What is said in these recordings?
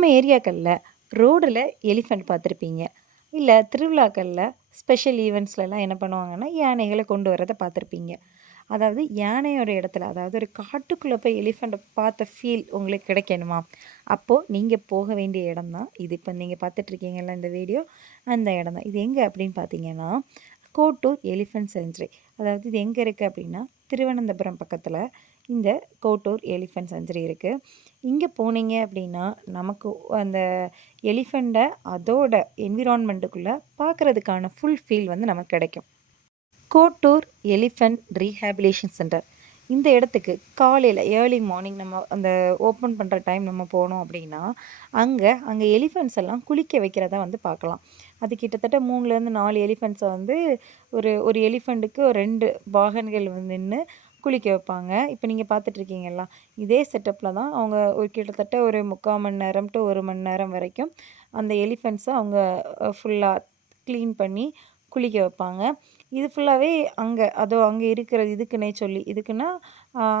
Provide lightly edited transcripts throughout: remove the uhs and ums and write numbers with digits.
நம்ம ஏரியாக்கள்ல ரோடுல எலிஃபண்ட் பார்த்துருப்பீங்க. இல்ல திருவிழாக்கள்ல ஸ்பெஷல் ஈவெண்ட்ஸ்லலாம் என்ன பண்ணுவாங்கன்னா, யானைகள கொண்டு வரத பார்த்துருப்பீங்க. அதாவது யானையோட இடத்துல, அதாவது ஒரு காட்டுக்குள்ள போய் எலிஃபண்ட்ட பார்த்த ஃபீல் உங்களுக்கு கிடைக்கணுமா? அப்போ நீங்க போக வேண்டிய இடம் தான் இது. இப்ப நீங்க பார்த்துட்ருக்கீங்கல்ல இந்த வீடியோ, அந்த இடம் தான். இது எங்க அப்படின்னு பார்த்தீங்கன்னா, கோட்டூர் எலிஃபண்ட் செஞ்சுரி. அதாவது இது எங்க இருக்கு அப்படின்னா, திருவனந்தபுரம் பக்கத்துல இந்த கோட்டூர் எலிஃபண்ட் செஞ்சுரி இருக்கு. இங்க போனீங்க அப்படின்னா, நமக்கு அந்த எலிஃபண்ட்ட அதோட என்விரான்மெண்ட்டுக்குள்ள பார்க்குறதுக்கான ஃபுல் ஃபீல் வந்து நமக்கு கிடைக்கும். Kottur elephant rehabilitation centre. இந்த இடத்துக்கு காலையில ஏர்லி மார்னிங் நம்ம அந்த ஓப்பன் பண்ணுற டைம் நம்ம போனோம் அப்படின்னா, அங்கே எலிஃபண்ட்ஸ் எல்லாம் குளிக்க வைக்கிறத வந்து பார்க்கலாம். அது கிட்டத்தட்ட 3லேருந்து 4 எலிஃபண்ட்ஸ வந்து ஒரு ஒரு எலிஃபண்ட்டுக்கு 2 பாகன்கள் வந்து நின்னு குளிக்க வைப்பாங்க. இப்ப நீங்க பார்த்துட்ருக்கீங்கல்ல, இதே செட்டப்ல தான் அவங்க ஒரு கிட்டத்தட்ட ஒரு 3/4 மணி நேரம் டூ 1 மணி நேரம் வரைக்கும் அந்த எலிஃபண்ட்ஸ அவங்க ஃபுல்லா கிளீன் பண்ணி குளிக்க வைப்பாங்க. இது ஃபுல்லாவே அங்கே இருக்கிற இதுக்குன்னே சொல்லி இதுக்குன்னா,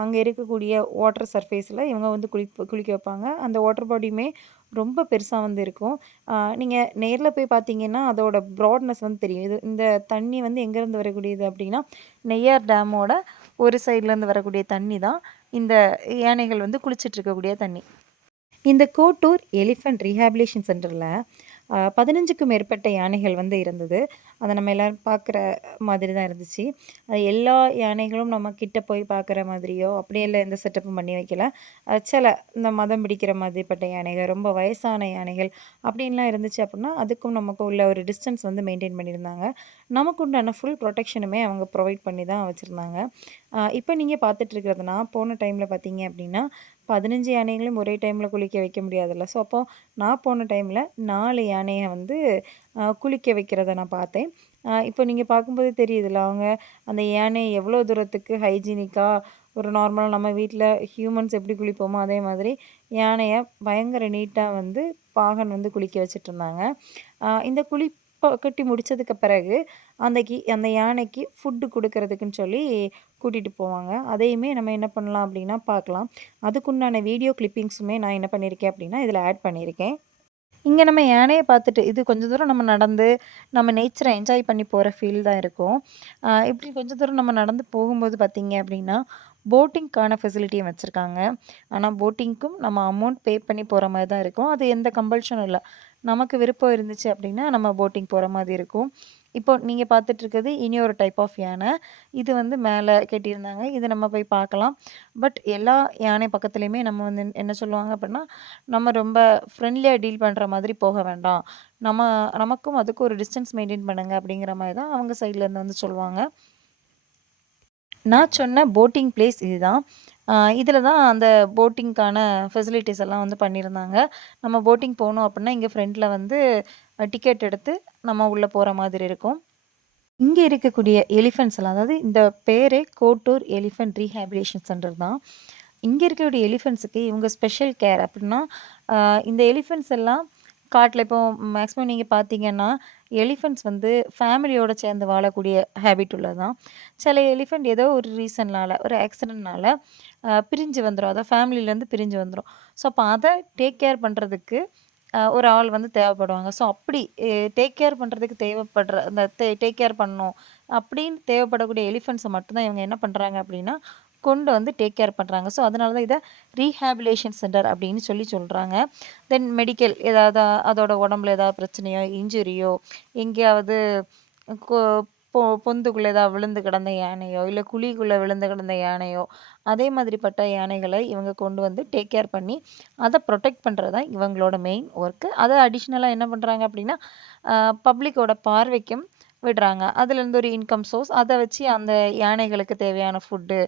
அங்கே இருக்கக்கூடிய வாட்டர் சர்ஃபேஸில இவங்க வந்து குளிக்க வைப்பாங்க. அந்த வாட்டர் பாடியுமே ரொம்ப பெருசா வந்து இருக்கும். நீங்க நேர்ல போய் பார்த்தீங்கன்னா, அதோட ப்ராட்னஸ் வந்து தெரியும். இந்த தண்ணி வந்து எங்கேருந்து வரக்கூடியது அப்படின்னா, நெய்யார் டேமோட ஒரு சைட்லேருந்து வரக்கூடிய தண்ணி தான் இந்த யானைகள் வந்து குளிச்சிட்டு இருக்கக்கூடிய தண்ணி. இந்த கோட்டூர் எலிஃபண்ட் ரீஹேபிலிட்டேஷன் சென்டர்ல 15க்கும் மேற்பட்ட யானைகள் வந்து இருந்தது. அத நம்ம எல்லாரும் பார்க்குற மாதிரி தான் இருந்துச்சு. எல்லா யானைகளும் நம்ம கிட்ட போய் பார்க்குற மாதிரியோ, அப்படியெல்லாம் எந்த செட்டப்பும் பண்ணி வைக்கல. சில இந்த மதம் பிடிக்கிற மாதிரிப்பட்ட யானைகள், ரொம்ப வயசான யானைகள் அப்படின்லாம் இருந்துச்சு அப்படின்னா, அதுக்கும் நமக்கும் உள்ள ஒரு டிஸ்டன்ஸ் வந்து மெயின்டெயின் பண்ணியிருந்தாங்க. நமக்கு உண்டான ஃபுல் ப்ரொடெக்ஷனுமே அவங்க ப்ரொவைட் பண்ணி தான் வச்சிருந்தாங்க. இப்ப நீங்க பார்த்துட்டு இருக்கிறது நான் போன டைம்ல பார்த்தீங்க அப்படின்னா, 15 யானைகளையும் ஒரே டைம்ல குளிக்க வைக்க முடியாதுல்ல. ஸோ, அப்போ நான் போன டைம்ல 4 யானைய வந்து குளிக்க வைக்கிறத நான் பார்த்தேன். இப்போ நீங்க பார்க்கும்போது தெரியுதுல்ல, அவங்க அந்த யானைய எவ்வளோ தூரத்துக்கு ஹைஜீனிக்கா ஒரு நார்மலா நம்ம வீட்ல ஹியூமன்ஸ் எப்படி குளிப்போமோ, அதே மாதிரி யானைய பயங்கர நீட்டா வந்து பாகன் வந்து குளிக்க வச்சுட்டுருந்தாங்க. இந்த கட்டி முடிச்சதுக்கு பிறகு, அந்த யானைக்கு ஃபுட்டு குடுக்கறதுக்குன்னு சொல்லி கூட்டிட்டு போவாங்க. அதையுமே நம்ம என்ன பண்ணலாம் அப்படின்னா பார்க்கலாம். அதுக்குண்டான வீடியோ கிளிப்பிங்ஸுமே நான் என்ன பண்ணியிருக்கேன் அப்படின்னா, இதில ஆட் பண்ணியிருக்கேன். இங்க நம்ம யானைய பார்த்துட்டு இது கொஞ்சம் தூரம் நம்ம நடந்து, நம்ம நேச்சர என்ஜாய் பண்ணி போற ஃபீல் தான் இருக்கும். இப்படி கொஞ்சம் தூரம் நம்ம நடந்து போகும்போது பார்த்தீங்க அப்படின்னா, போட்டிங்க்கான ஃபெசிலிட்டியும் வச்சிருக்காங்க. ஆனா, போட்டிங்க்கும் நம்ம அமௌண்ட் பே பண்ணி போற மாரி தான் இருக்கும். அது எந்த கம்பல்ஷனும் இல்ல. நமக்கு விருப்பம் இருந்துச்சு அப்படின்னா, நம்ம போட்டிங் போற மாதிரி இருக்கும். இப்போ நீங்க பார்த்துட்டு இருக்கிறது இனி ஒரு டைப் ஆஃப் யானை. இது வந்து மேல கட்டியிருந்தாங்க. இத நம்ம போய் பார்க்கலாம். பட் எல்லா யானை பக்கத்துலயுமே நம்ம வந்து என்ன சொல்லுவாங்க அப்படின்னா, நம்ம ரொம்ப ஃப்ரெண்ட்லியா டீல் பண்ற மாதிரி போக வேண்டாம். நம்ம நமக்கும் அதுக்கும் ஒரு டிஸ்டன்ஸ் மெயின்டெயின் பண்ணுங்க அப்படிங்கிற மாரி தான் அவங்க சைட்லேருந்து வந்து சொல்லுவாங்க. நான் சொன்ன போட்டிங் பிளேஸ் இதுதான். இதில தான் அந்த போட்டிங்க்கான ஃபெசிலிட்டீஸ் எல்லாம் வந்து பண்ணியிருந்தாங்க. நம்ம போட்டிங் போனோம் அப்புட்னா, இங்க ஃப்ரண்ட்ல வந்து டிக்கெட் எடுத்து நம்ம உள்ள போற மாதிரி இருக்கும். இங்க இருக்கக்கூடிய எலிஃபண்ட்ஸ் எல்லாம் அதாவது இந்த பேரே கோட்டூர் எலிஃபண்ட் ரீஹேபிலிட்டேஷன் சென்டர் தான். இங்க இருக்கக்கூடிய எலிஃபண்ட்ஸுக்கு இவங்க ஸ்பெஷல் கேர் அப்டின்னா, இந்த எலிஃபண்ட்ஸ் எல்லாம் காட்ல இப்போ மேக்ஸிமம் நீங்க பார்த்தீங்கன்னா, எலிஃபண்ட்ஸ் வந்து ஃபேமிலியோட சேர்ந்து வாழக்கூடிய ஹேபிட் உள்ளதுதான். சில எலிஃபண்ட் ஏதோ ஒரு ரீசன்னால, ஒரு ஆக்சிடென்ட்னால பிரிஞ்சு வந்துரும். அதான் ஃபேமிலிலேருந்து பிரிஞ்சு வந்துரும். ஸோ, அப்ப அத டேக் கேர் பண்றதுக்கு ஒரு ஆள் வந்து தேவைப்படுவாங்க. ஸோ, அப்படி டேக் கேர் பண்றதுக்கு தேவைப்படுற அந்த டேக் கேர் பண்ணணும் அப்படின்னு தேவைப்படக்கூடிய எலிஃபண்ட்ஸ மட்டும் தான் இவங்க என்ன பண்றாங்க அப்படின்னா, கொண்டு வந்து டேக் கேர் பண்றாங்க. ஸோ, அதனால தான் இத ரீஹேபிலிட்டேஷன் சென்டர் அப்படின்னு சொல்றாங்க. தென் மெடிக்கல் ஏதாவது அதோட உடம்புல ஏதாவது பிரச்சனையோ, இன்ஜுரியோ, எங்கேயாவது கொ பொந்துக்குள்ள ஏதாவது விழுந்து கிடந்த யானையோ, இல்ல குழிக்குள்ள விழுந்து கிடந்த யானையோ, அதே மாதிரிப்பட்ட யானைகள இவங்க கொண்டு வந்து டேக் கேர் பண்ணி, அத புரொடெக்ட் பண்றது தான் இவங்களோட மெயின் ஒர்க்கு. அத அடிஷனலா என்ன பண்றாங்க அப்படின்னா, பப்ளிக்கோட பார்வைக்கும் விடுறாங்க. அதுலேருந்து ஒரு இன்கம் சோர்ஸ். அத வச்சு அந்த யானைகளுக்கு தேவையான ஃபுட்டு,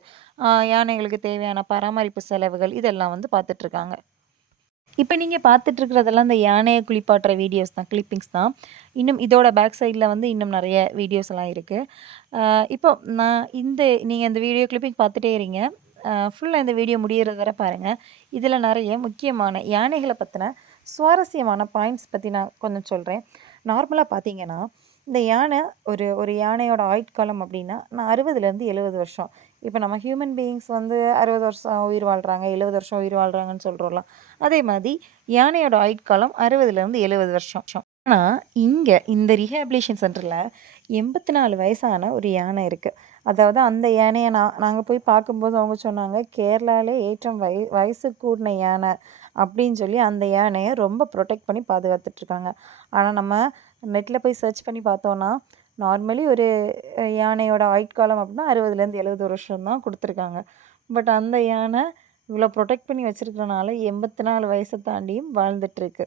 யானைகளுக்கு தேவையான பராமரிப்பு செலவுகள் இதெல்லாம் வந்து பார்த்துட்டுருக்காங்க. இப்ப நீங்க பார்த்துட்டு இருக்கிறதெல்லாம் இந்த யானைய குளிப்பாட்டுற வீடியோஸ் தான், கிளிப்பிங்ஸ் தான். இன்னும் இதோட பேக் சைட்ல வந்து இன்னும் நெறைய வீடியோஸ் எல்லாம் இருக்கு. இப்போ நான் நீங்க இந்த வீடியோ கிளிப்பிங் பார்த்துட்டே இருங்க. ஃபுல்லா இந்த வீடியோ முடியிறது வர பாருங்க. இதில நெறைய முக்கியமான யானைகள பத்தின சுவாரஸ்யமான பாயிண்ட்ஸ் பத்தி நான் கொஞ்சம் சொல்றேன். நார்மலா பார்த்தீங்கன்னா, இந்த யானை ஒரு ஒரு யானையோட ஆயுட்காலம் அப்படின்னா நான் 60லேருந்து 70 வருஷம். இப்போ நம்ம ஹியூமன் பீயிங்ஸ் வந்து 60 வருஷம் உயிர் வாழ்கிறாங்க, 70 வருஷம் உயிர் வாழ்கிறாங்கன்னு சொல்கிறோம்ல, அதே மாதிரி யானையோட ஆயுட்காலம் 60லேருந்து 70 வருஷம். ஆனால் இங்கே இந்த ரீஹேபிலேஷன் சென்டரில் 84 வயசான ஒரு யானை இருக்குது. அதாவது அந்த யானையை நாங்கள் போய் பார்க்கும்போது அவங்க சொன்னாங்க, கேரளாவிலே ஏற்றம் வயசு கூடின யானை அப்படின்னு சொல்லி அந்த யானையை ரொம்ப ப்ரொடெக்ட் பண்ணி பாதுகாத்துட்ருக்காங்க. ஆனால் நம்ம நெட்டில் போய் சர்ச் பண்ணி பார்த்தோன்னா நார்மலி ஒரு யானையோட ஆயுட்காலம் அப்படின்னா 60லேருந்து 70 வருஷம் தான் கொடுத்துருக்காங்க. பட் அந்த யானை இவ்வளோ ப்ரொடெக்ட் பண்ணி வச்சுருக்கிறனால 84 வயசை தாண்டியும் வாழ்ந்துட்டுருக்கு.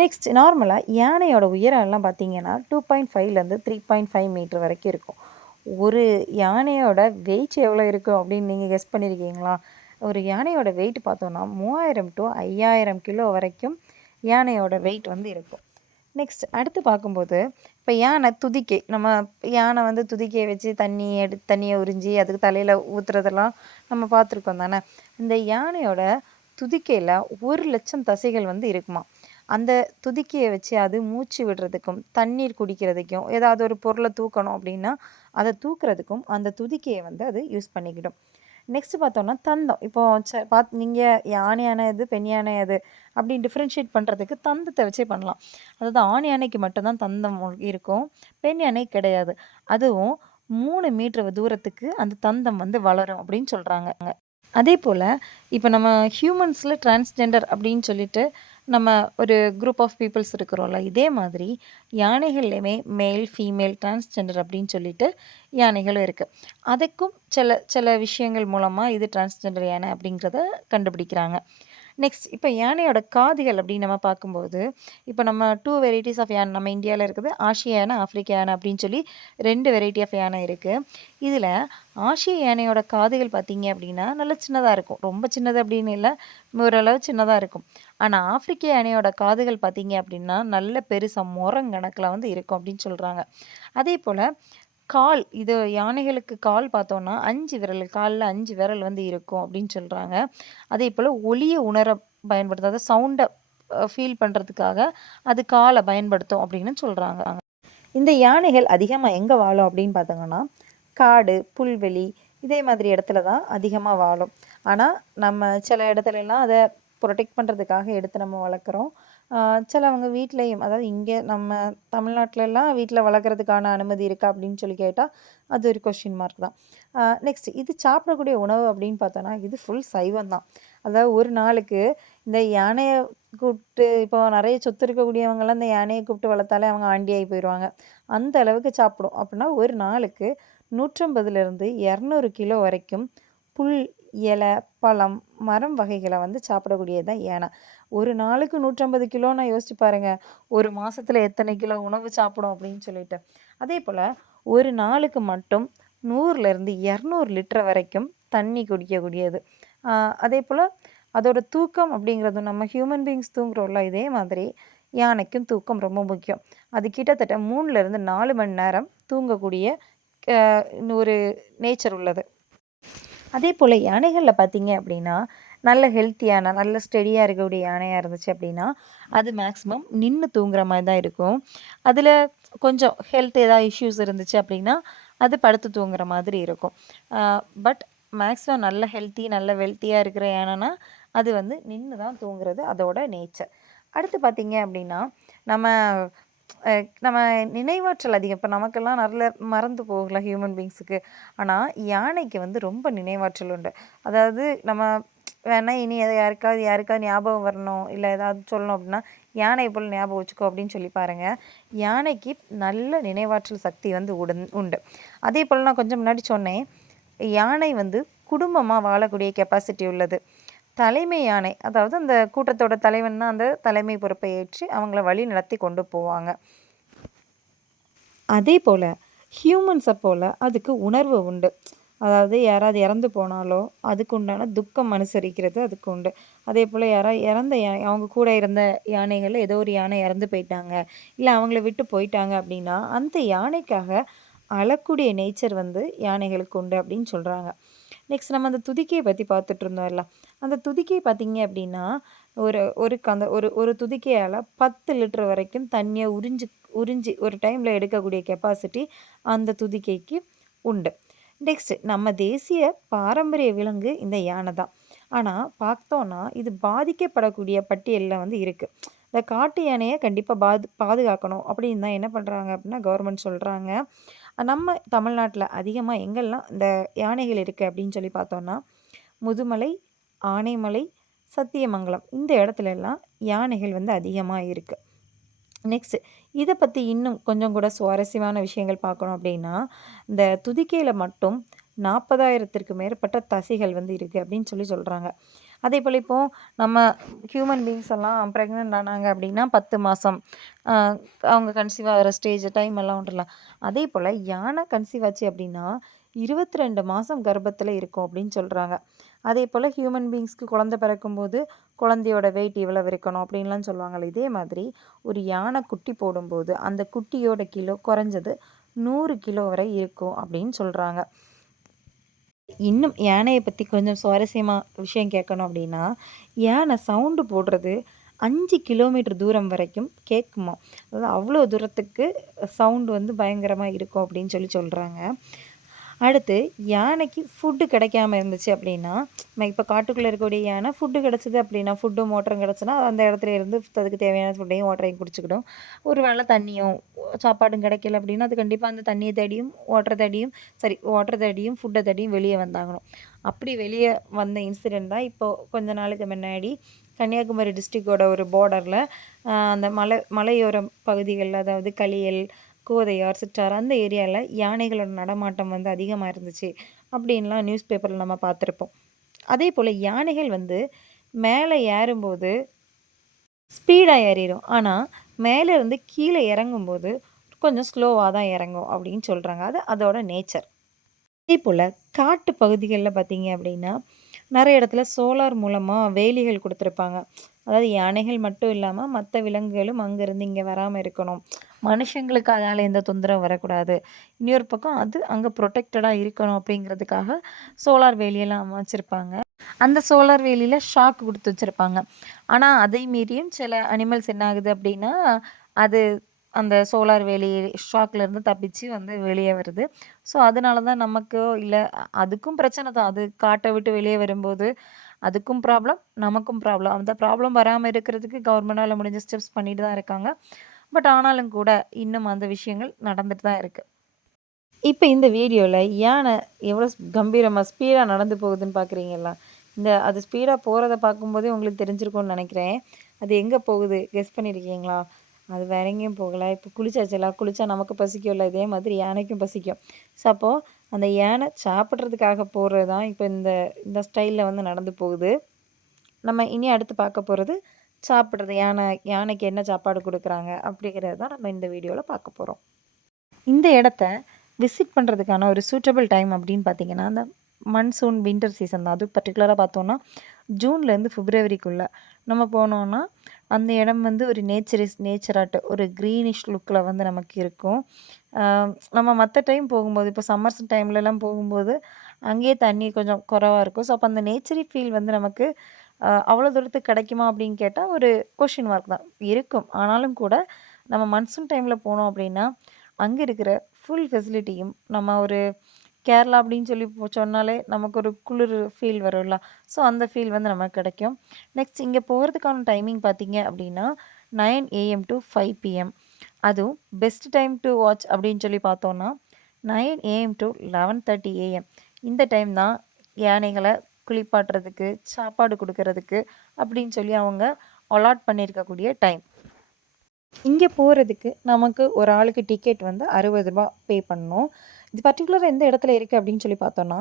நெக்ஸ்ட் நார்மலாக யானையோட உயரம்லாம் பார்த்தீங்கன்னா 2.5லேருந்து 3.5 மீட்டர் வரைக்கும் இருக்கும். ஒரு யானையோட வெயிட் எவ்வளோ இருக்கும் அப்படின்னு நீங்கள் கெஸ் பண்ணியிருக்கீங்களா? ஒரு யானையோட வெயிட் பார்த்தோன்னா 3000 to 5000 கிலோ வரைக்கும் யானையோட வெயிட் வந்து இருக்கும். நெக்ஸ்ட் அடுத்து பார்க்கும்போது இப்போ யானை துதிக்கை, நம்ம யானை வந்து துதிக்கையை வச்சு தண்ணியை உறிஞ்சி அதுக்கு தலையில் ஊற்றுறதெல்லாம் நம்ம பார்த்துருக்கோம் தானே. இந்த யானையோட துதிக்கையில் 1,00,000 தசைகள் வந்து இருக்குமா. அந்த துதிக்கையை வச்சு அது மூச்சு விடுறதுக்கும் தண்ணீர் குடிக்கிறதுக்கும் ஏதாவது ஒரு பொருளை தூக்கணும் அப்படின்னா அதை தூக்குறதுக்கும் அந்த துதிக்கையை வந்து அது யூஸ் பண்ணிக்கிடும். நெக்ஸ்ட் பார்த்தோன்னா தந்தம். இப்போ நீங்கள் யானை யானை எது பெண் யானை எது அப்படின்னு டிஃப்ரென்ஷியேட் பண்ணுறதுக்கு தந்தத்தை வச்சே பண்ணலாம். அதாவது ஆண் யானைக்கு மட்டும்தான் தந்தம் இருக்கும், பெண் யானை கிடையாது. அதுவும் 3 மீட்டர் தூரத்துக்கு அந்த தந்தம் வந்து வளரும் அப்படின்னு சொல்கிறாங்க. அதே போல் இப்போ நம்ம ஹியூமன்ஸில் டிரான்ஸ்ஜெண்டர் அப்படின்னு சொல்லிட்டு நம்ம ஒரு குரூப் ஆஃப் பீப்புள்ஸ் இருக்கிறோம்ல, இதே மாதிரி யானைகள்லையுமே மேல் ஃபீமேல் டிரான்ஸ்ஜெண்டர் அப்படின்னு சொல்லிட்டு யானைகளும் இருக்குது. அதுக்கும் சில சில விஷயங்கள் மூலமாக இது டிரான்ஸ்ஜெண்டர் யானை அப்படிங்கிறத கண்டுபிடிக்கிறாங்க. நெக்ஸ்ட் இப்போ யானையோட காதுகள் அப்படின்னு நம்ம பார்க்கும்போது இப்போ நம்ம 2 வெரைட்டிஸ் ஆஃப் யானை நம்ம இந்தியாவில் இருக்குது, ஆசிய யானை, ஆப்பிரிக்க யானை அப்படின்னு சொல்லி 2 வெரைட்டி ஆஃப் யானை இருக்குது. இதில் ஆசிய யானையோட காதுகள் பார்த்தீங்க அப்படின்னா நல்ல சின்னதாக இருக்கும், ரொம்ப சின்னது அப்படின்னு இல்லை, ஓரளவு சின்னதாக இருக்கும். ஆனால் ஆப்பிரிக்க யானையோட காதுகள் பார்த்தீங்க அப்படின்னா நல்ல பெருசாக முரங்கணக்கில் வந்து இருக்கும் அப்படின்னு சொல்கிறாங்க. அதே போல் கால், இது யானைகளுக்கு கால் பார்த்தோன்னா 5 விரல், காலில் 5 விரல் வந்து இருக்கும் அப்படின்னு சொல்கிறாங்க. அதே போல் ஒலியை உணர பயன்படுத்தும், அதாவது சவுண்டை ஃபீல் பண்ணுறதுக்காக அது காலை பயன்படுத்தும் அப்படின்னு சொல்கிறாங்க. இந்த யானைகள் அதிகமாக எங்கே வாழும் அப்படின்னு பார்த்தோங்கன்னா காடு, புல்வெளி இதே மாதிரி இடத்துல தான் அதிகமாக வாழும். ஆனால் நம்ம சில இடத்துலலாம் அதை ப்ரொடெக்ட் பண்ணுறதுக்காக எடுத்து நம்ம வளர்க்குறோம். சிலவங்க வீட்லேயும், அதாவது இங்கே நம்ம தமிழ்நாட்டிலலாம் வீட்டில் வளர்க்குறதுக்கான அனுமதி இருக்கா அப்படின்னு சொல்லி கேட்டால் அது ஒரு கொஷின் மார்க் தான். நெக்ஸ்ட் இது சாப்பிடக்கூடிய உணவு அப்படின்னு பார்த்தோன்னா இது ஃபுல் சைவம் தான். அதாவது ஒரு நாளுக்கு இந்த யானையை கூப்பிட்டு, இப்போ நிறைய சொத்து இருக்கக்கூடியவங்களாம் இந்த யானையை கூப்பிட்டு வளர்த்தாலே அவங்க ஆண்டியாகி போயிடுவாங்க. அந்த அளவுக்கு சாப்பிடும். அப்படின்னா ஒரு நாளுக்கு 150லேருந்து 200 கிலோ வரைக்கும் புல், இலை, பழம், மரம் வகைகளை வந்து சாப்பிடக்கூடியது தான் யானை. ஒரு நாளுக்கு 150 கிலோன்னா யோசிச்சு பாருங்கள், ஒரு மாதத்தில் எத்தனை கிலோ உணவு சாப்பிடும் அப்படின்னு சொல்லிட்டு. அதே போல் ஒரு நாளுக்கு மட்டும் 100லேருந்து 200 லிட்டர் வரைக்கும் தண்ணி குடிக்கக்கூடியது. அதே போல் அதோட தூக்கம் அப்படிங்கிறது நம்ம ஹியூமன் பீயிங்ஸ் தூங்குறோம்ல, இதே மாதிரி யானைக்கும் தூக்கம் ரொம்ப முக்கியம். அது கிட்டத்தட்ட 3லேருந்து 4 மணி நேரம் தூங்கக்கூடிய ஒரு நேச்சர் உள்ளது. அதே போல் யானைகளில் பார்த்தீங்க அப்படின்னா நல்ல ஹெல்த்தியான நல்ல ஸ்டெடியாக இருக்கக்கூடிய யானையாக இருந்துச்சு அப்படின்னா அது மேக்ஸிமம் நின்று தூங்குற மாதிரி தான் இருக்கும். அதில் கொஞ்சம் ஹெல்த் ஏதாவது இஷ்யூஸ் இருந்துச்சு அப்படின்னா அது படுத்து தூங்குற மாதிரி இருக்கும். பட் மேக்ஸிமம் நல்ல ஹெல்த்தி நல்ல வெல்த்தியாக இருக்கிற யானைனா அது வந்து நின்று தான் தூங்குறது அதோட நேச்சர். அடுத்து பார்த்தீங்க அப்படின்னா நம்ம நம்ம நினைவாற்றல் அதிகம். இப்போ நமக்கெல்லாம் நல்ல மறந்து போகலாம் ஹியூமன் பீயிங்ஸுக்கு. ஆனால் யானைக்கு வந்து ரொம்ப நினைவாற்றல் உண்டு. அதாவது நம்ம வேணா இனி எதை யாருக்காவது ஞாபகம் வரணும், இல்லை ஏதாவது சொல்லணும் அப்படின்னா யானையை போல் ஞாபகம் வச்சுக்கோ அப்படின்னு சொல்லி பாருங்கள். யானைக்கு நல்ல நினைவாற்றல் சக்தி வந்து உண்டு. அதே போல் நான் கொஞ்சம் முன்னாடி சொன்னேன், யானை வந்து குடும்பமாக வாழக்கூடிய கெப்பாசிட்டி உள்ளது. தலைமை யானை, அதாவது அந்த கூட்டத்தோட தலைவன் தான் அந்த தலைமை பொறுப்பை ஏற்று அவங்கள வழி நடத்தி கொண்டு போவாங்க. அதே போல் ஹியூமன்ஸை போல் அதுக்கு உணர்வு உண்டு. அதாவது யாராவது இறந்து போனாலோ அதுக்கு உண்டான துக்கம் அனுசரிக்கிறது அதுக்கு உண்டு. அதே போல் யாராவது இறந்த அவங்க கூட இருந்த யானைகளில் ஏதோ ஒரு யானை இறந்து போயிட்டாங்க, இல்லை அவங்கள விட்டு போயிட்டாங்க அப்படின்னா அந்த யானைக்காக அழக்கூடிய நேச்சர் வந்து யானைகளுக்கு உண்டு அப்படின்னு சொல்கிறாங்க. நெக்ஸ்ட் நம்ம அந்த துதிக்கையை பற்றி பார்த்துட்டு இருந்தோம்ல, அந்த துதிக்கை பார்த்திங்க அப்படின்னா ஒரு ஒரு துதிக்கையால் 10 லிட்டர் வரைக்கும் தண்ணியை உறிஞ்சி ஒரு டைமில் எடுக்கக்கூடிய கெப்பாசிட்டி அந்த துதிக்கைக்கு உண்டு. நெக்ஸ்ட்டு நம்ம தேசிய பாரம்பரிய விலங்கு இந்த யானை தான். ஆனால் பார்த்தோன்னா இது பாதிக்கப்படக்கூடிய பட்டியலில் வந்து இருக்குது. இந்த காட்டு யானையை கண்டிப்பாக பாதுகாக்கணும் அப்படின்னு தான் என்ன பண்ணுறாங்க அப்படின்னா கவர்மெண்ட் சொல்கிறாங்க. நம்ம தமிழ்நாட்டில் அதிகமாக எங்கெல்லாம் இந்த யானைகள் இருக்குது அப்படின்னு சொல்லி பார்த்தோன்னா முதுமலை, ஆனைமலை, சத்தியமங்கலம் இந்த இடத்துல எல்லாம் யானைகள் வந்து அதிகமாக இருக்குது. நெக்ஸ்ட்டு இதை பற்றி இன்னும் கொஞ்சம் கூட சுவாரஸ்யமான விஷயங்கள் பார்க்கணும் அப்படின்னா இந்த துதிக்கையில் மட்டும் 40,000த்திற்கு மேற்பட்ட தசைகள் வந்து இருக்குது அப்படின்னு சொல்கிறாங்க. அதே போல் இப்போது நம்ம ஹியூமன் பீயிங்ஸ் எல்லாம் ப்ரெக்னென்ட் ஆனாங்க அப்படின்னா 10 மாதம் அவங்க கன்சீவ் ஆகிற ஸ்டேஜ் டைம் எல்லாம் உண்டுல. அதே போல் யானை கன்சீவ் ஆச்சு அப்படின்னா 22 மாதம் கர்ப்பத்தில் இருக்கும் அப்படின்னு சொல்கிறாங்க. அதே போல் ஹியூமன் பீயிங்ஸ்க்கு குழந்தை பிறக்கும்போது குழந்தையோட வெயிட் இவ்வளவு இருக்கணும் அப்படின்லாம் சொல்லுவாங்கள்ல. இதே மாதிரி ஒரு யானை குட்டி போடும்போது அந்த குட்டியோட கிலோ குறைஞ்சது 100 கிலோ வரை இருக்கும் அப்படின்னு சொல்கிறாங்க. இன்னும் யானையை பற்றி கொஞ்சம் சுவாரஸ்யமாக விஷயம் கேட்கணும் அப்படின்னா யானை சவுண்டு போடுறது 5 கிலோமீட்டர் தூரம் வரைக்கும் கேட்குமா. அதாவது அவ்வளோ தூரத்துக்கு சவுண்டு வந்து பயங்கரமாக இருக்கும் அப்படின்னு சொல்கிறாங்க. அடுத்து யானைக்கு ஃபுட்டு கிடைக்காம இருந்துச்சு அப்படின்னா இப்போ காட்டுக்குள்ளே இருக்கக்கூடிய யானை ஃபுட்டு கிடச்சிது அப்படின்னா ஃபுட்டும் வாட்டரும் கிடச்சுன்னா அந்த இடத்துல இருந்து அதுக்கு தேவையான ஃபுட்டையும் வாட்டரையும் குடிச்சிக்கிடும். ஒரு வேளை தண்ணியும் சாப்பாடும் கிடைக்கல அப்படின்னா அது கண்டிப்பாக அந்த தண்ணியை தேடியும் வாட்டர் தேடியும் ஃபுட்டை தேடியும் வெளியே வந்தாகணும். அப்படி வெளியே வந்த இன்சிடெண்ட் தான் இப்போது கொஞ்ச நாளுக்கு முன்னாடி கன்னியாகுமரி டிஸ்ட்ரிக்டோட ஒரு பார்டரில் அந்த மலையோர பகுதிகளில் அதாவது களியல், கோதையார், சிற்றார் அந்த ஏரியாவில் யானைகளோட நடமாட்டம் வந்து அதிகமாக இருந்துச்சு அப்படின்லாம் நியூஸ் பேப்பரில் நம்ம பார்த்துருப்போம். அதே போல் யானைகள் வந்து மேலே ஏறும்போது ஸ்பீடாக ஏறிடும். ஆனால் மேலே இருந்து கீழே இறங்கும்போது கொஞ்சம் ஸ்லோவாக தான் இறங்கும் அப்படின்னு சொல்கிறாங்க. அது அதோட நேச்சர். அதே போல் காட்டு பகுதிகளில் பார்த்திங்க அப்படின்னா நிறைய இடத்துல சோலார் மூலமாக வேலிகள் கொடுத்துருப்பாங்க. அதாவது யானைகள் மட்டும் இல்லாமல் மற்ற விலங்குகளும் அங்கேருந்து இங்கே வராமல் இருக்கணும், மனுஷங்களுக்கு அதனால் எந்த தொந்தரவும் வரக்கூடாது, இன்னொரு பக்கம் அது அங்கே ப்ரொடெக்டடாக இருக்கணும் அப்படிங்கிறதுக்காக சோலார் வேலியெல்லாம் அமைச்சிருப்பாங்க. அந்த சோலார் வேலியில் ஷாக் கொடுத்து வச்சுருப்பாங்க. ஆனால் அதை மீறியும் சில அனிமல்ஸ் என்ன ஆகுது அப்படின்னா அது அந்த சோலார் வேலி ஷாக்லேருந்து தப்பிச்சு வந்து வெளியே வருது. ஸோ அதனால தான் நமக்கோ இல்லை அதுக்கும் பிரச்சனை தான். அது காட்டை விட்டு வெளியே வரும்போது அதுக்கும் ப்ராப்ளம், நமக்கும் ப்ராப்ளம். அந்த ப்ராப்ளம் வராமல் இருக்கிறதுக்கு கவர்மெண்டால் முடிஞ்ச ஸ்டெப்ஸ் பண்ணிட்டு தான் இருக்காங்க. பட் ஆனாலும் கூட இன்னும் அந்த விஷயங்கள் நடந்துட்டு தான் இருக்குது. இப்போ இந்த வீடியோவில் யானை எவ்வளோ கம்பீரமாக ஸ்பீடாக நடந்து போகுதுன்னு பார்க்குறீங்களா? அது ஸ்பீடாக போகிறத பார்க்கும்போதே உங்களுக்கு தெரிஞ்சிருக்கும்னு நினைக்கிறேன். அது எங்கே போகுது கெஸ் பண்ணியிருக்கீங்களா? அது வேற எங்கேயும் போகலை. இப்போ குளித்தா நமக்கு பசிக்கும்ல, இதே மாதிரி யானைக்கும் பசிக்கும். ஸோ அப்போது அந்த யானை சாப்பிட்றதுக்காக போகிறது தான் இப்போ இந்த ஸ்டைலில் வந்து நடந்து போகுது. நம்ம இனி அடுத்து பார்க்க போகிறது சாப்பிட்றது. யானைக்கு என்ன சாப்பாடு கொடுக்குறாங்க அப்படிங்கிறது தான் நம்ம இந்த வீடியோவில் பார்க்க போகிறோம். இந்த இடத்த விசிட் பண்ணுறதுக்கான ஒரு சூட்டபிள் டைம் அப்படின்னு பார்த்திங்கன்னா அந்த மன்சூன் வின்டர் சீசன் தான். அது பர்டிகுலராக பார்த்தோன்னா ஜூன்லேருந்து பிப்ரவரிக்குள்ளே நம்ம போனோன்னா அந்த இடம் வந்து ஒரு நேச்சராட்டு ஒரு க்ரீனிஷ் லுக்கில் வந்து நமக்கு இருக்கும். நம்ம மற்ற டைம் போகும்போது இப்போ சம்மர்ஸ் டைம்லலாம் போகும்போது அங்கேயே தண்ணி கொஞ்சம் குறைவாக இருக்கும். ஸோ அப்போ அந்த நேச்சரி ஃபீல் வந்து நமக்கு அவ்வளோ தூரத்துக்கு கிடைக்குமா அப்படின்னு கேட்டால் ஒரு கொஷின் மார்க் தான் இருக்கும். ஆனாலும் கூட நம்ம மன்சூன் டைமில் போனோம் அப்படின்னா அங்கே இருக்கிற ஃபுல் ஃபெசிலிட்டியும் நம்ம ஒரு கேரளா அப்படின்னு சொல்லி சொன்னாலே நமக்கு ஒரு குளிர் ஃபீல் வரும்ல. ஸோ அந்த ஃபீல் வந்து நமக்கு கிடைக்கும். நெக்ஸ்ட் இங்கே போகிறதுக்கான டைமிங் பார்த்திங்க அப்படின்னா 9 AM to 5 PM. அதுவும் பெஸ்ட் டைம் டு வாட்ச் அப்படின்னு சொல்லி பார்த்தோன்னா 9 AM to 11:30 AM. இந்த டைம் தான் யானைகளை குளிப்பாட்டுறதுக்கு, சாப்பாடு கொடுக்கறதுக்கு அப்படின்னு சொல்லி அவங்க அலாட் பண்ணியிருக்கக்கூடிய டைம். இங்கே போகிறதுக்கு நமக்கு ஒரு ஆளுக்கு டிக்கெட் வந்து 60 ரூபா பே பண்ணணும். இது பர்டிகுலராக எந்த இடத்துல இருக்குது அப்படின்னு சொல்லி பார்த்தோன்னா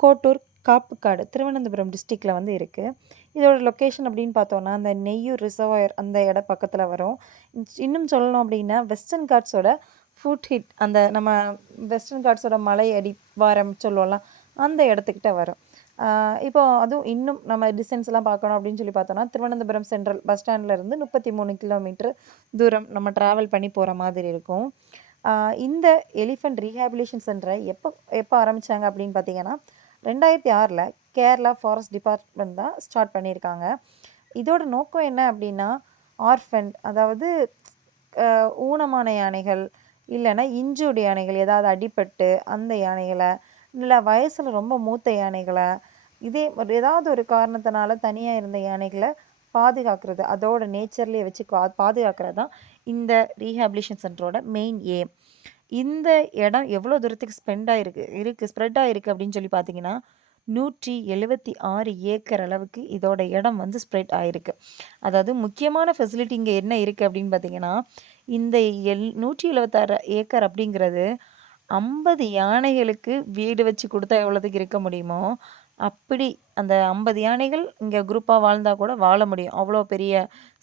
கோட்டூர் காப்புக்காடு திருவனந்தபுரம் டிஸ்ட்ரிக்டில் வந்து இருக்குது. இதோட லொக்கேஷன் அப்படின்னு பார்த்தோன்னா அந்த நெய்யூர் ரிசர்வாயர் அந்த இடம் பக்கத்தில் வரும். இன்னும் சொல்லணும் அப்படின்னா வெஸ்டர்ன் காட்ஸோட ஃபுட் அந்த நம்ம வெஸ்டர்ன் காட்ஸோட மலை அடிவாரம் சொல்லுவோம்ல அந்த இடத்துக்கிட்ட வரும். இப்போ அதுவும் இன்னும் நம்ம டிஸ்டன்ஸ்லாம் பார்க்கணும் அப்படின்னு சொல்லி பார்த்தோன்னா திருவனந்தபுரம் சென்ட்ரல் பஸ் ஸ்டாண்ட்லேருந்து 33 கிலோமீட்டர் தூரம் நம்ம ட்ராவல் பண்ணி போகிற மாதிரி இருக்கும். இந்த எலிஃபண்ட் ரீஹேபிலேஷன் சென்டரை எப்போ ஆரம்பித்தாங்க அப்படின்னு பார்த்தீங்கன்னா 2006 கேரளா ஃபாரஸ்ட் டிபார்ட்மெண்ட் தான் ஸ்டார்ட் பண்ணியிருக்காங்க. இதோட நோக்கம் என்ன அப்படின்னா, ஆர்ஃபன் அதாவது ஊனமான யானைகள், இல்லைன்னா இன்ஜூர்டு யானைகள் ஏதாவது அடிபட்டு அந்த யானைகளை, இல்லை வயசில் ரொம்ப மூத்த யானைகளை, இதே ஏதாவது ஒரு காரணத்தினால தனியாக இருந்த யானைகளை பாதுகாக்கிறது, அதோட நேச்சர்லேயே வச்சு பாதுகாக்கிறது தான் இந்த ரீஹாபிலிட்டேஷன் சென்டரோட மெயின் ஏம். இந்த இடம் எவ்வளோ தூரத்துக்கு ஸ்ப்ரெட் ஆகிருக்கு அப்படின்னு சொல்லி பார்த்தீங்கன்னா 176 ஏக்கர் அளவுக்கு இதோட இடம் வந்து ஸ்ப்ரெட் ஆகிருக்கு. அதாவது முக்கியமான ஃபெசிலிட்டி இங்கே என்ன இருக்குது அப்படின்னு பார்த்தீங்கன்னா, இந்த 176 ஏக்கர் அப்படிங்கிறது 50 யானைகளுக்கு வீடு வச்சு கொடுத்தா எவ்வளோதுக்கு இருக்க முடியுமோ அப்படி அந்த 50 யானைகள் இங்கே குரூப்பாக வாழ்ந்தால் கூட வாழ முடியும். அவ்வளோ பெரிய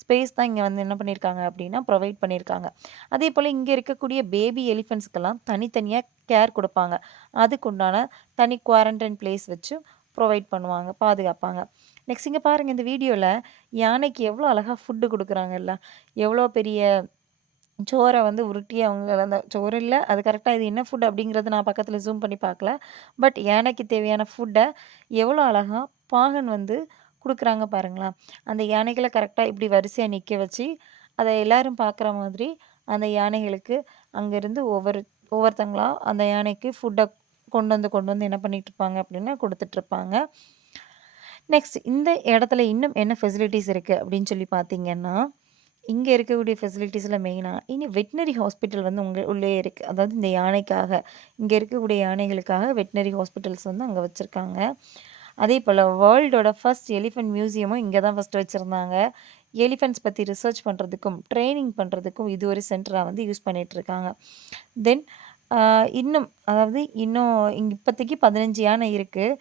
ஸ்பேஸ் தான் இங்கே வந்து என்ன பண்ணியிருக்காங்க அப்படின்னா ப்ரொவைட் பண்ணியிருக்காங்க. அதே போல் இங்கே இருக்கக்கூடிய பேபி எலிஃபெண்ட்ஸ்க்கெல்லாம் தனித்தனியாக கேர் கொடுப்பாங்க. அதுக்குண்டான தனி குவாரண்டைன் பிளேஸ் வச்சு ப்ரொவைட் பண்ணுவாங்க, பாதுகாப்பாங்க. நெக்ஸ்ட் இங்கே பாருங்கள், இந்த வீடியோவில் யானைக்கு எவ்வளோ அழகாக ஃபுட்டு கொடுக்குறாங்கல்ல, எவ்வளோ பெரிய சோறை வந்து உருட்டி அவங்க அந்த சோறு இல்லை, அது கரெக்டாக இது என்ன ஃபுட் அப்படிங்கிறது நான் பக்கத்தில் ஜூம் பண்ணி பார்க்கல. பட் யானைக்கு தேவையான ஃபுட்டை எவ்வளோ அழகாக பாகன் வந்து கொடுக்குறாங்க பாருங்களேன். அந்த யானைகளை கரெக்டாக இப்படி வரிசையாக நிற்க வச்சு அதை எல்லோரும் பார்க்குற மாதிரி அந்த யானைகளுக்கு அங்கேருந்து ஒவ்வொருத்தங்களா அந்த யானைக்கு ஃபுட்டை கொண்டு வந்து என்ன பண்ணிகிட்ருப்பாங்க அப்படின்னா கொடுத்துட்ருப்பாங்க. நெக்ஸ்ட் இந்த இடத்துல இன்னும் என்ன ஃபெசிலிட்டிஸ் இருக்குது அப்படின்னு சொல்லி பார்த்தீங்கன்னா, இங்கே இருக்கக்கூடிய ஃபெசிலிட்டிஸில் மெயினாக இனி வெட்டினரி ஹாஸ்பிட்டல் வந்து உள்ளே இருக்குது. அதாவது இந்த யானைக்காக, இங்கே இருக்கக்கூடிய யானைகளுக்காக வெட்டினரி ஹாஸ்பிட்டல்ஸ் வந்து அங்கே வச்சுருக்காங்க. அதே போல் வேர்ல்டோட ஃபர்ஸ்ட் எலிஃபெண்ட் மியூசியமும் இங்கே தான் ஃபஸ்ட்டு வச்சுருந்தாங்க. எலிஃபெண்ட்ஸ் பற்றி ரிசர்ச் பண்ணுறதுக்கும் ட்ரைனிங் பண்ணுறதுக்கும் இது ஒரு சென்டராக வந்து யூஸ் பண்ணிகிட்ருக்காங்க. தென் இன்னும் இங்கே இப்போதைக்கு 15 யானை இருக்குது.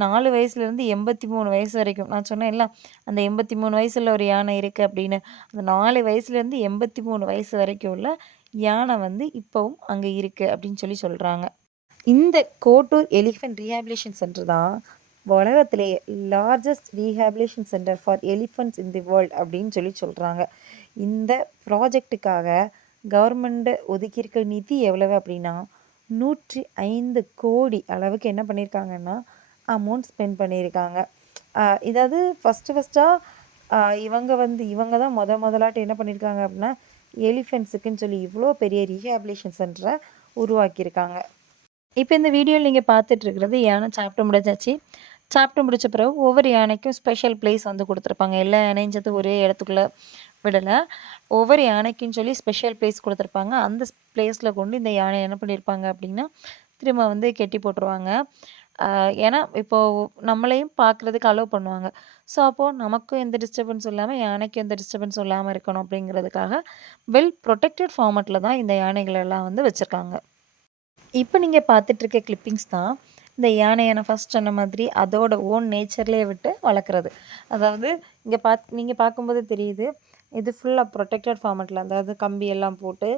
4 வயசுலேருந்து 83 வயசு வரைக்கும். நான் சொன்னேன்ல, அந்த 83 வயசில் ஒரு யானை இருக்குது அப்படின்னு. அந்த 4 வயசுலேருந்து 83 வயசு வரைக்கும் உள்ள யானை வந்து இப்போவும் அங்கே இருக்குது அப்படின்னு சொல்கிறாங்க. இந்த கோட்டூர் எலிஃபெண்ட் ரீஹாபிலிட்டேஷன் சென்டர் தான் உலகத்திலேயே largest rehabilitation centre for elephants in the world அப்படின்னு சொல்கிறாங்க. இந்த ப்ராஜெக்டுக்காக கவர்மெண்ட்டு ஒதுக்கியிருக்க நிதி எவ்வளவு அப்படின்னா 105 கோடி அளவுக்கு என்ன பண்ணியிருக்காங்கன்னா அமௌண்ட் ஸ்பெண்ட் பண்ணியிருக்காங்க. இதாவது ஃபஸ்ட்டாக இவங்க தான் முதலாட்டு என்ன பண்ணியிருக்காங்க அப்படின்னா எலிஃபெண்ட்ஸுக்குன்னு சொல்லி இவ்வளோ பெரிய ரீஹாபிலிட்டேஷன் சென்டரை உருவாக்கியிருக்காங்க. இப்போ இந்த வீடியோவில் நீங்கள் பார்த்துட்ருக்கிறது யானை சாப்பிட்டு முடிஞ்சாச்சு. சாப்பிட்டு முடித்த பிறகு ஒவ்வொரு யானைக்கும் ஸ்பெஷல் பிளேஸ் வந்து கொடுத்துருப்பாங்க. எல்லா யானையும் சேர்த்து ஒரே இடத்துக்குள்ளே விடலை, ஒவ்வொரு யானைக்குன்னு சொல்லி ஸ்பெஷல் பிளேஸ் கொடுத்துருப்பாங்க. அந்த பிளேஸில் கொண்டு இந்த யானை என்ன பண்ணியிருப்பாங்க அப்படின்னா திரும்ப வந்து கெட்டி போட்டுருவாங்க. ஏன்னா இப்போது நம்மளையும் பார்க்குறதுக்கு அலோவ் பண்ணுவாங்க. ஸோ அப்போது நமக்கும் எந்த டிஸ்டர்பன்ஸும் இல்லாமல் யானைக்கும் எந்த டிஸ்டர்பன்ஸும் இல்லாமல் இருக்கணும் அப்படிங்கிறதுக்காக வெல் ப்ரொடெக்டட் ஃபார்மட்டில் தான் இந்த யானைகளெல்லாம் வந்து வச்சுருக்காங்க. இப்போ நீங்கள் பார்த்துட்ருக்க கிளிப்பிங்ஸ் தான் இந்த யானையை நான் ஃபஸ்ட் சொன்ன மாதிரி அதோட ஓன் நேச்சர்லேயே விட்டு வளர்க்குறது. அதாவது இங்கே நீங்கள் பார்க்கும்போது தெரியுது, இது ஃபுல்லாக ப்ரொடெக்டட் ஃபார்மட்டில், அதாவது கம்பி எல்லாம் போட்டு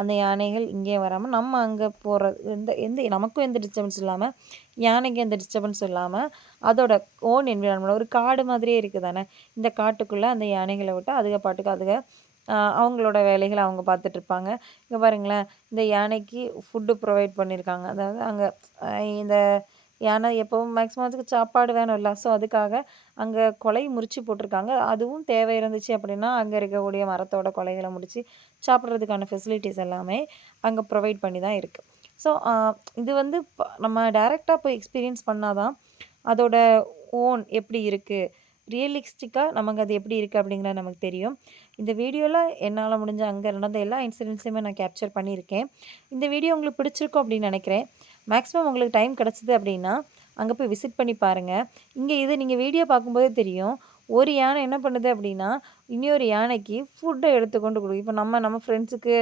அந்த யானைகள் இங்கே வராமல் நம்ம அங்கே போகிறது நமக்கும் எந்த டிஸ்டர்பன்ஸும் இல்லாமல் யானைக்கு எந்த டிஸ்டர்பன்ஸும் இல்லாமல் அதோட ஓன் என்விரான்மெண்ட் ஒரு காடு மாதிரியே இருக்குது தானே. இந்த காட்டுக்குள்ளே அந்த யானைகளை விட்டு அதுக பாட்டுக்கு அவங்களோட வேலைகளை அவங்க பார்த்துட்ருப்பாங்க. இங்கே பாருங்களேன், இந்த யானைக்கு ஃபுட்டு ப்ரொவைட் பண்ணியிருக்காங்க. அதாவது அங்கே இந்த யானை எப்போவும் மேக்ஸிமம் அதுக்கு சாப்பாடு வேணும்ல, ஸோ அதுக்காக அங்கே கொலை முறித்து போட்டிருக்காங்க. அதுவும் தேவை இருந்துச்சு அப்படின்னா அங்கே இருக்கக்கூடிய மரத்தோட கொலைகளை முடித்து சாப்பிட்றதுக்கான ஃபெசிலிட்டிஸ் எல்லாமே அங்கே ப்ரொவைட் பண்ணி தான் இருக்குது. ஸோ இது வந்து நம்ம டைரெக்டாக போய் எக்ஸ்பீரியன்ஸ் பண்ணால் தான் அதோட ஓன் எப்படி இருக்குது, ரியலிஸ்டிக்காக நமக்கு அது எப்படி இருக்குது அப்படிங்கிறது நமக்கு தெரியும். இந்த வீடியோவில் என்னால் முடிஞ்ச அங்கே நடந்த எல்லா இன்சிடென்ட்ஸையுமே நான் கேப்சர் பண்ணியிருக்கேன். இந்த வீடியோ உங்களுக்கு பிடிச்சிருக்கும் அப்படின்னு நினைக்கிறேன். மேக்ஸிமம் உங்களுக்கு டைம் கிடச்சிது அப்படின்னா அங்கே போய் விசிட் பண்ணி பாருங்கள். இங்கே இது நீங்கள் வீடியோ பார்க்கும்போதே தெரியும், ஒரு யானை என்ன பண்ணுது அப்படின்னா இன்னொரு யானைக்கு ஃபுட்டை எடுத்து கொண்டு கொடுக்கும். இப்போ நம்ம ஃப்ரெண்ட்ஸுக்கு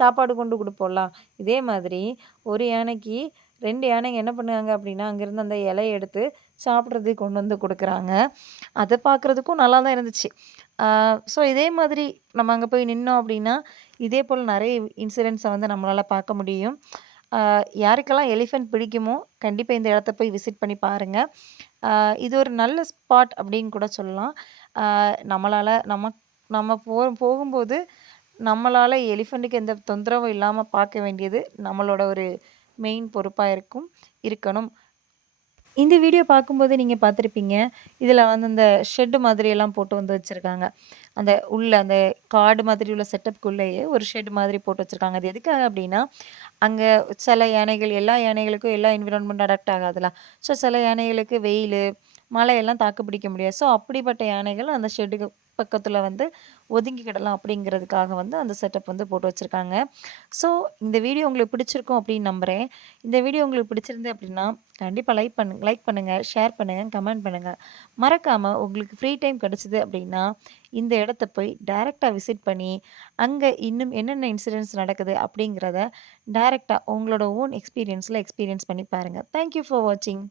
சாப்பாடு கொண்டு கொடுப்போம்ல, இதே மாதிரி ஒரு யானைக்கு 2 யானைங்க என்ன பண்ணுவாங்க அப்படின்னா அங்கேருந்து அந்த இலையை எடுத்து சாப்பிட்றதுக்கு கொண்டு வந்து கொடுக்குறாங்க. அதை பார்க்குறதுக்கும் நல்லா தான் இருந்துச்சு. ஸோ இதே மாதிரி நம்ம அங்கே போய் நின்னோம் அப்படின்னா இதே போல் நிறைய இன்சிடென்ட்ஸை வந்து நம்மளால் பார்க்க முடியும். யாருக்கெல்லாம் எலிஃபெண்ட் பிடிக்குமோ கண்டிப்பாக இந்த இடத்த போய் விசிட் பண்ணி பாருங்கள். இது ஒரு நல்ல ஸ்பாட் அப்படின்னு கூட சொல்லலாம். நம்மளால் நம்ம போகும்போது நம்மளால் எலிஃபெண்ட்டுக்கு எந்த தொந்தரவும் இல்லாமல் பார்க்க வேண்டியது நம்மளோட ஒரு மெயின் பொறுப்பாக இருக்கணும். இந்த வீடியோ பார்க்கும்போது நீங்க பார்த்துருப்பீங்க. இதில வந்து இந்த ஷெட் மாதிரியெல்லாம் போட்டு வந்து வச்சிருக்காங்க. அந்த உள்ள அந்த காடு மாதிரி உள்ள செட்டப்க்குள்ளேயே ஒரு ஷெட் மாதிரி போட்டு வச்சிருக்காங்க. அது எதுக்காக அப்டின்னா, அங்க சில யானைகள் எல்லா யானைகளுக்கும் எல்லா என்விரான்மென்ட் அடாப்ட் ஆகாதுல்ல. ஸோ சில யானைகளுக்கு வெயிலு, மழையெல்லாம் தாக்கு பிடிக்க முடியாது. ஸோ அப்படிப்பட்ட யானைகள் அந்த ஷெட்டுக்கு பக்கத்துல வந்து ஒதுங்கிக்கிடலாம் அப்படிங்கிறதுக்காக வந்து அந்த செட்டப் வந்து போட்டு வச்சிருக்காங்க. ஸோ இந்த வீடியோ உங்களுக்கு பிடிச்சிருக்கும் அப்படின்னு நம்புறேன். இந்த வீடியோ உங்களுக்கு பிடிச்சிருந்து அப்படின்னா, கண்டிப்பா லைக் பண்ணுங்க, ஷேர் பண்ணுங்க, கமெண்ட் பண்ணுங்க. மறக்காம உங்களுக்கு ஃப்ரீ டைம் கிடைச்சது அப்படின்னா, இந்த இடத்த போய் டைரக்ட்டா விசிட் பண்ணி, அங்க இன்னும் என்னென்ன இன்சிடென்ட்ஸ் நடக்குது அப்படிங்கிறத டைரக்ட்டா உங்களோட ஓன் எக்ஸ்பீரியன்ஸ்ல எக்ஸ்பீரியன்ஸ் பண்ணி பாருங்க. தேங்க் யூ ஃபார் வாட்சிங்.